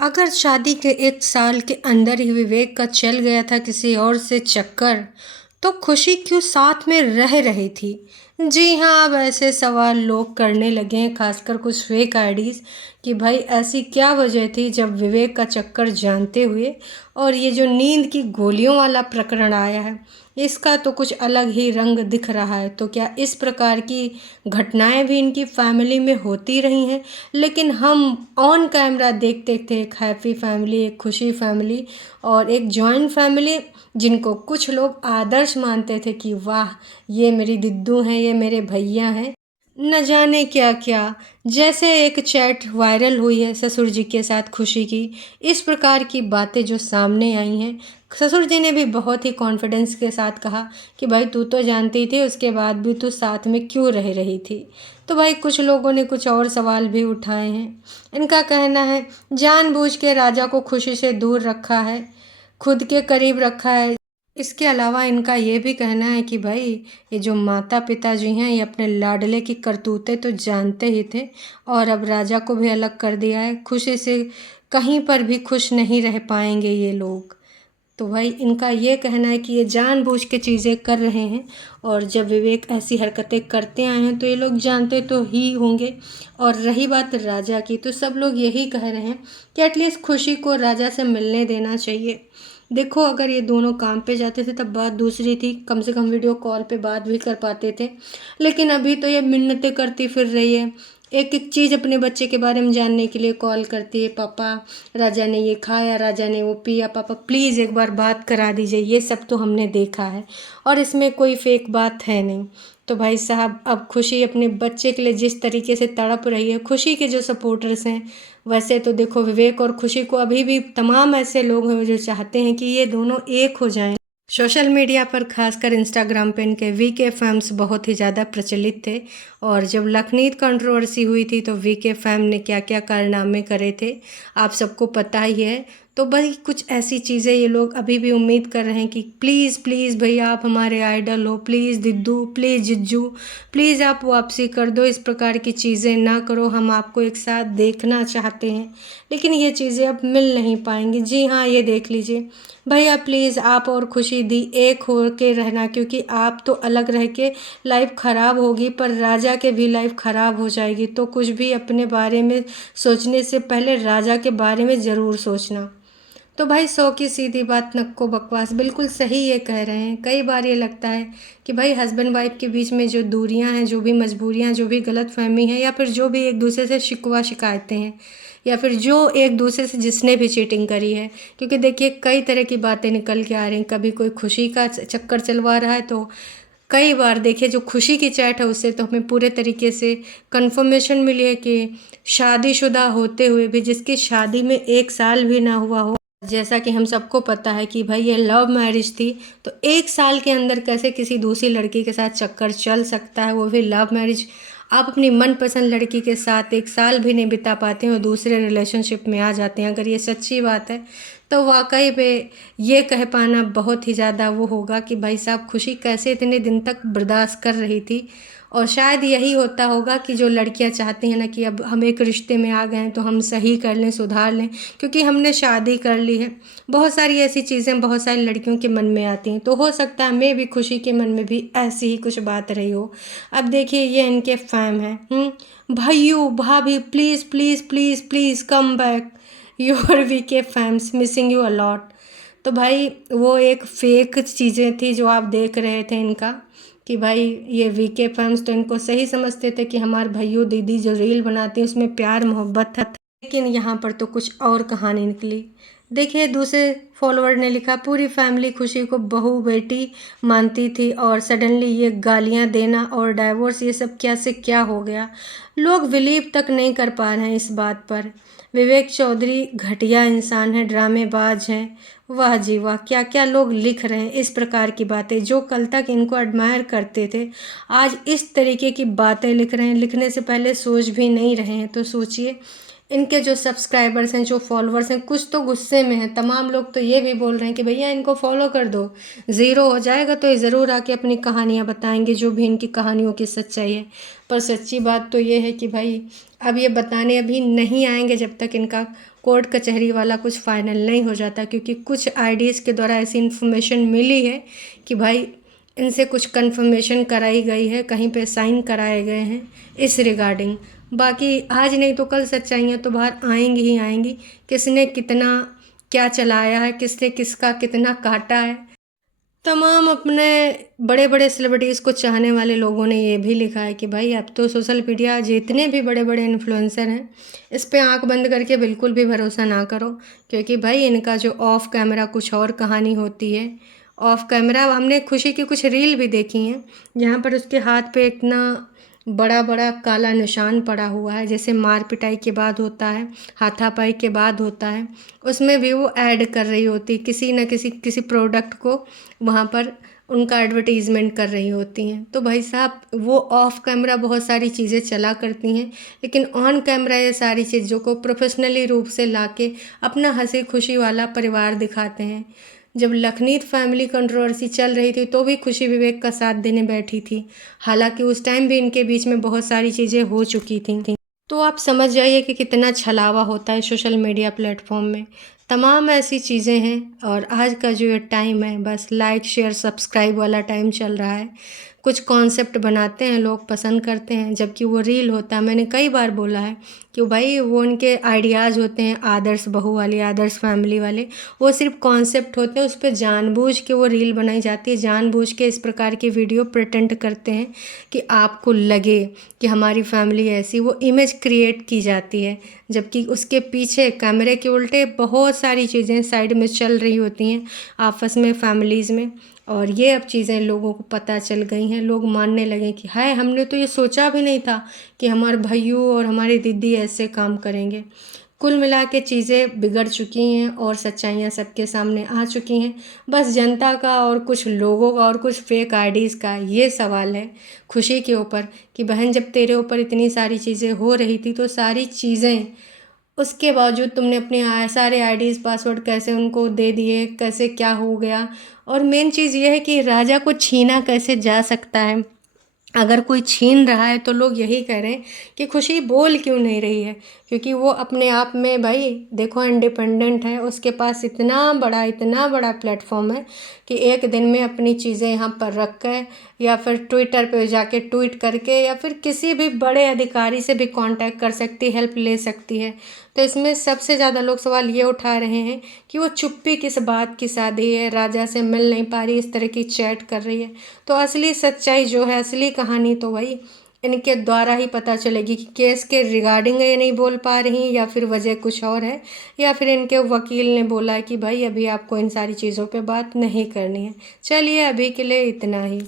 अगर शादी के 1 साल के अंदर ही विवेक का चल गया था किसी और से चक्कर, तो खुशी क्यों साथ में रह रही थी? जी हाँ, अब ऐसे सवाल लोग करने लगे हैं, खासकर कुछ फेक आईडीज़ कि भाई ऐसी क्या वजह थी जब विवेक का चक्कर जानते हुए और ये जो नींद की गोलियों वाला प्रकरण आया है, इसका तो कुछ अलग ही रंग दिख रहा है। तो क्या इस प्रकार की घटनाएं भी इनकी फैमिली में होती रही हैं? लेकिन हम ऑन कैमरा देखते थे एक हैप्पी फैमिली, एक खुशी फैमिली और एक जॉइंट फैमिली जिनको कुछ लोग आदर्श मानते थे कि वाह, ये मेरी दिद्दू हैं, ये मेरे भैया हैं। न जाने क्या क्या। जैसे एक चैट वायरल हुई है ससुर जी के साथ खुशी की, इस प्रकार की बातें जो सामने आई हैं, ससुर जी ने भी बहुत ही कॉन्फिडेंस के साथ कहा कि भाई तू तो जानती थी, उसके बाद भी तू साथ में क्यों रह रही थी। तो भाई कुछ लोगों ने कुछ और सवाल भी उठाए हैं। इनका कहना है जानबूझ के राजा को खुशी से दूर रखा है, खुद के करीब रखा है। इसके अलावा इनका ये भी कहना है कि भाई ये जो माता पिता जी हैं, ये अपने लाडले की करतूतें तो जानते ही थे और अब राजा को भी अलग कर दिया है। खुशी से कहीं पर भी खुश नहीं रह पाएंगे ये लोग। तो भाई इनका ये कहना है कि ये जानबूझ के चीज़ें कर रहे हैं और जब विवेक ऐसी हरकतें करते आए हैं तो ये लोग जानते तो ही होंगे। और रही बात राजा की, तो सब लोग यही कह रहे हैं कि एटलीस्ट खुशी को राजा से मिलने देना चाहिए। देखो, अगर ये दोनों काम पे जाते थे तब बात दूसरी थी, कम से कम वीडियो कॉल पे बात भी कर पाते थे। लेकिन अभी तो ये मिन्नतें करती फिर रही है, एक एक चीज़ अपने बच्चे के बारे में जानने के लिए कॉल करती है। पापा, राजा ने ये खाया, राजा ने वो पिया, पापा प्लीज़ एक बार बात करा दीजिए। ये सब तो हमने देखा है और इसमें कोई फेक बात है नहीं। तो भाई साहब, अब खुशी अपने बच्चे के लिए जिस तरीके से तड़प रही है, खुशी के जो सपोर्टर्स हैं, वैसे तो देखो विवेक और खुशी को अभी भी तमाम ऐसे लोग हैं जो चाहते हैं कि ये दोनों एक हो जाएं। सोशल मीडिया पर खासकर इंस्टाग्राम पे इनके वीके फैम्स बहुत ही ज़्यादा प्रचलित थे और जब लखनीत कंट्रोवर्सी हुई थी तो वीके फैम ने क्या क्या कारनामे करे थे आप सबको पता ही है। तो भाई कुछ ऐसी चीज़ें ये लोग अभी भी उम्मीद कर रहे हैं कि प्लीज़ प्लीज़ भैया आप हमारे आइडल हो, प्लीज़ दिद्दू, प्लीज़ जिज्जू, प्लीज़ आप वापसी कर दो, इस प्रकार की चीज़ें ना करो, हम आपको एक साथ देखना चाहते हैं। लेकिन ये चीज़ें अब मिल नहीं पाएंगी। जी हाँ, ये देख लीजिए भैया, प्लीज़ आप और खुशी दी एक हो के रहना, क्योंकि आप तो अलग रह के लाइफ ख़राब होगी पर राजा के भी लाइफ ख़राब हो जाएगी। तो कुछ भी अपने बारे में सोचने से पहले राजा के बारे में ज़रूर सोचना। तो भाई सौ की सीधी बात नक्को बकवास, बिल्कुल सही ये कह रहे हैं। कई बार ये लगता है कि भाई हस्बैंड वाइफ के बीच में जो दूरियां हैं, जो भी मजबूरियां, जो भी गलतफहमी है, या फिर जो भी एक दूसरे से शिकवा शिकायतें हैं, या फिर जो एक दूसरे से जिसने भी चीटिंग करी है, क्योंकि देखिए कई तरह की बातें निकल के आ रही हैं। कभी कोई खुशी का चक्कर चलवा रहा है तो कई बार देखिए जो खुशी की चैट है उससे तो हमें पूरे तरीके से कंफर्मेशन मिली है कि शादीशुदा होते हुए भी जिसकी शादी में 1 साल भी ना हुआ हो, जैसा कि हम सबको पता है कि भाई ये लव मैरिज थी, तो 1 साल के अंदर कैसे किसी दूसरी लड़की के साथ चक्कर चल सकता है, वो भी लव मैरिज। आप अपनी मनपसंद लड़की के साथ 1 साल भी नहीं बिता पाते हैं और दूसरे रिलेशनशिप में आ जाते हैं। अगर ये सच्ची बात है तो वाकई में ये कह पाना बहुत ही ज़्यादा वो होगा कि भाई साहब खुशी कैसे इतने दिन तक बर्दाश्त कर रही थी। और शायद यही होता होगा कि जो लड़कियां चाहती हैं ना कि अब हम एक रिश्ते में आ गए हैं तो हम सही कर लें, सुधार लें, क्योंकि हमने शादी कर ली है। बहुत सारी ऐसी चीज़ें बहुत सारी लड़कियों के मन में आती हैं, तो हो सकता है मैं भी खुशी के मन में भी ऐसी ही कुछ बात रही हो। अब देखिए ये इनके फैम हैं, भाइयों भाभी please please please please come back, your V K fams missing you a lot. तो भाई वो एक फेक चीज़ें थी जो आप देख रहे थे इनका, कि भाई ये वीके फैंस तो इनको सही समझते थे कि हमारे भैया दीदी जो रील बनाती हैं उसमें प्यार मोहब्बत था। लेकिन यहाँ पर तो कुछ और कहानी निकली। देखिए दूसरे फॉलोअर ने लिखा पूरी फैमिली खुशी को बहू बेटी मानती थी और सडनली ये गालियाँ देना और डाइवोर्स, ये सब क्या से क्या हो गया। लोग बिलीव तक नहीं कर पा रहे हैं इस बात पर। विवेक चौधरी घटिया इंसान है, ड्रामेबाज हैं। वाह जी वाह, क्या क्या लोग लिख रहे हैं इस प्रकार की बातें। जो कल तक इनको एडमायर करते थे आज इस तरीके की बातें लिख रहे हैं, लिखने से पहले सोच भी नहीं रहे हैं। तो सोचिए इनके जो सब्सक्राइबर्स हैं, जो फॉलोअर्स हैं, कुछ तो गुस्से में हैं। तमाम लोग तो ये भी बोल रहे हैं कि भैया इनको फॉलो कर दो, ज़ीरो हो जाएगा तो ये ज़रूर आके अपनी कहानियाँ बताएंगे, जो भी इनकी कहानियों की सच्चाई है। पर सच्ची बात तो ये है कि भाई अब ये बताने अभी नहीं आएंगे जब तक इनका कोर्ट कचहरी वाला कुछ फाइनल नहीं हो जाता, क्योंकि कुछ आईडीज़ के द्वारा ऐसी इन्फॉर्मेशन मिली है कि भाई इनसे कुछ कंफर्मेशन कराई गई है, कहीं पे साइन कराए गए हैं इस रिगार्डिंग। बाकी आज नहीं तो कल सच्चाइयाँ तो बाहर आएंगी ही आएंगी, किसने कितना क्या चलाया है, किसने किसका कितना काटा है। तमाम अपने बड़े बड़े सेलिब्रिटीज़ को चाहने वाले लोगों ने ये भी लिखा है कि भाई अब तो सोशल मीडिया जितने भी बड़े बड़े इन्फ्लुएंसर हैं इस पे आंख बंद करके बिल्कुल भी भरोसा ना करो, क्योंकि भाई इनका जो ऑफ कैमरा कुछ और कहानी होती है। ऑफ कैमरा हमने खुशी की कुछ रील भी देखी हैं जहाँ पर उसके हाथ पे इतना बड़ा बड़ा काला निशान पड़ा हुआ है, जैसे मार पिटाई के बाद होता है, हाथापाई के बाद होता है, उसमें भी वो ऐड कर रही होती किसी न किसी प्रोडक्ट को वहाँ पर उनका एडवर्टीज़मेंट कर रही होती हैं। तो भाई साहब वो ऑफ कैमरा बहुत सारी चीज़ें चला करती हैं, लेकिन ऑन कैमरा ये सारी चीज़ों को प्रोफेशनली रूप से लाके अपना हंसी खुशी वाला परिवार दिखाते हैं। जब लखनीत फैमिली कंट्रोवर्सी चल रही थी तो भी खुशी विवेक का साथ देने बैठी थी, हालांकि उस टाइम भी इनके बीच में बहुत सारी चीज़ें हो चुकी थी। तो आप समझ जाइए कि कितना छलावा होता है सोशल मीडिया प्लेटफॉर्म में। तमाम ऐसी चीज़ें हैं और आज का जो ये टाइम है बस लाइक शेयर सब्सक्राइब वाला टाइम चल रहा है। कुछ कॉन्सेप्ट बनाते हैं लोग, पसंद करते हैं, जबकि वो रील होता है। मैंने कई बार बोला है कि भाई वो उनके आइडियाज़ होते हैं आदर्श बहू वाले, आदर्श फैमिली वाले, वो सिर्फ कॉन्सेप्ट होते हैं, उस पर जानबूझ के वो रील बनाई जाती है, जानबूझ के इस प्रकार की वीडियो प्रिटेंड करते हैं कि आपको लगे कि हमारी फैमिली ऐसी, वो इमेज क्रिएट की जाती है, जबकि उसके पीछे कैमरे के उल्टे बहुत सारी चीज़ें साइड में चल रही होती हैं आपस में फैमिलीज़ में। और ये अब चीज़ें लोगों को पता चल गई हैं, लोग मानने लगे कि हाय हमने तो ये सोचा भी नहीं था कि हमारे भैयों और हमारी दीदी ऐसे काम करेंगे। कुल मिला के चीज़ें बिगड़ चुकी हैं और सच्चाइयाँ सबके सामने आ चुकी हैं। बस जनता का और कुछ लोगों का और कुछ फेक आईडीज़ का ये सवाल है खुशी के ऊपर कि बहन जब तेरे ऊपर इतनी सारी चीज़ें हो रही थी तो सारी चीज़ें उसके बावजूद तुमने अपने सारे आईडीज़ पासवर्ड कैसे उनको दे दिए, कैसे क्या हो गया। और मेन चीज़ ये है कि राजा को छीना कैसे जा सकता है। अगर कोई छीन रहा है तो लोग यही कह रहे हैं कि खुशी बोल क्यों नहीं रही है, क्योंकि वो अपने आप में भाई देखो इंडिपेंडेंट है, उसके पास इतना बड़ा प्लेटफॉर्म है कि एक दिन में अपनी चीज़ें यहाँ पर रख कर या फिर ट्विटर पे जाके ट्वीट करके या फिर किसी भी बड़े अधिकारी से भी कांटेक्ट कर सकती, हेल्प ले सकती है। तो इसमें सबसे ज़्यादा लोग सवाल ये उठा रहे हैं कि वो चुप्पी किस बात की शादी है, राजा से मिल नहीं पा रही, इस तरह की चैट कर रही है। तो असली सच्चाई जो है, असली कहानी तो वही इनके द्वारा ही पता चलेगी कि केस के रिगार्डिंग ये नहीं बोल पा रही या फिर वजह कुछ और है, या फिर इनके वकील ने बोला है कि भाई अभी आपको इन सारी चीज़ों पे बात नहीं करनी है। चलिए अभी के लिए इतना ही।